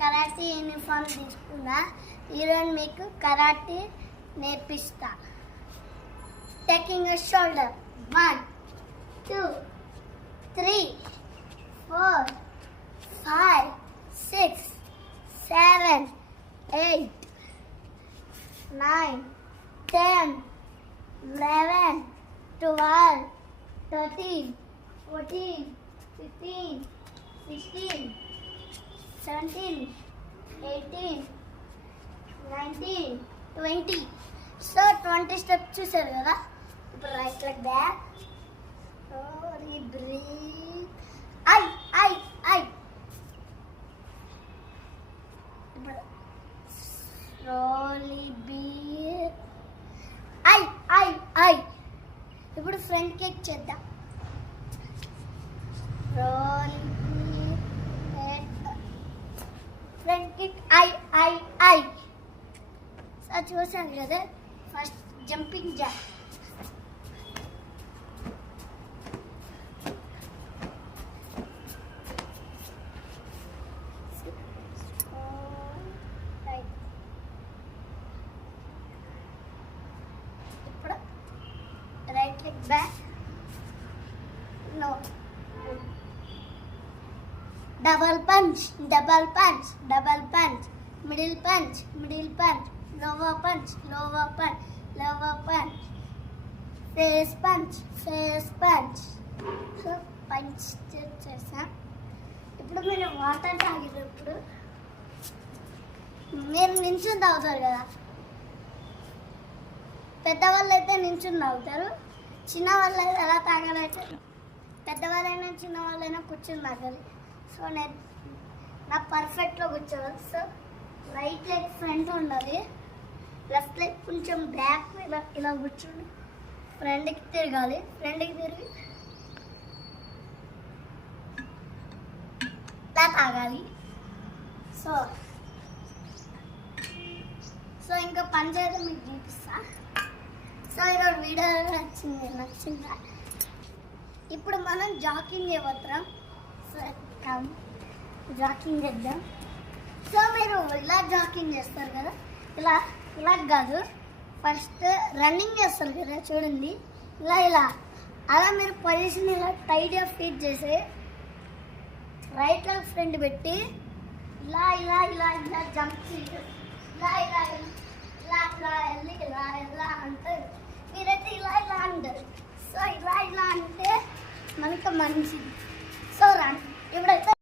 Karate uniform తీసుకున్నా. ఈరోజు మీకు కరాటే నేర్పిస్తా. Taking a shoulder 1 2 3 4 5 6 7 8 9 10 11 12 13 14 15 16 17 18 19 20. So 20 steps చూసారు కదా. ఇప్పుడు right leg back, slowly breathe, ఐ ఇప్పుడు స్లోలీ బ్రీత్, ఐ ఇప్పుడు ఫ్రంట్ కిక్ చేద్దాం. స్లోలీ బ్రీత్, ఫ్రంట్ కిక్, ఐ. సో చూసాను కదా. ఫస్ట్ జంపింగ్ జాక్, ఇప్పుడు right leg back, no, double punch, middle punch, lower punch, face punch. So punch చేసాం. ఇప్పుడు మీరు వాటర్ తాగేటప్పుడు మీరు నించుని తాగుతారు కదా. పెద్దవాళ్ళు అయితే నించుని తాగుతారు, చిన్నవాళ్ళు అయితే ఎలా తాగాలంటే పెద్దవాళ్ళైనా చిన్నవాళ్ళైనా కూర్చుని తాగాలి. సో నేను నా పర్ఫెక్ట్లో కూర్చోవాలి. సో రైట్ లెగ్ ఫ్రంట్ ఉండాలి, లెఫ్ట్ లెగ్ కొంచెం బ్యాక్ ఇలా కూర్చోండి. ఫ్రంట్కి తిరగాలి, తిరిగి ఇలా తాగాలి. సో ఇంకా పని చేయడం మీకు చూపిస్తా. సో ఈరోజు వీడియో నచ్చిందా? ఇప్పుడు మనం జాకింగ్ చేయబోతున్నాం. సో జాకింగ్ చేద్దాం. సో మీరు ఇలా జాకింగ్ చేస్తారు కదా, ఇలా కాదు, ఫస్ట్ రన్నింగ్ చేస్తారు కదా చూడండి, ఇలా అలా మీరు పొజిషన్ ఇలా టైట్గా ఫీట్ చేసి రైట్ లెగ్ ఫ్రంట్ పెట్టి ఇలా జంప్ చేయాలి. ఇలా అంటారు మీరైతే ఇలా అంటారు. సో ఇలా అంటే మనకు మంచిది. సో రండి ఇప్పుడైతే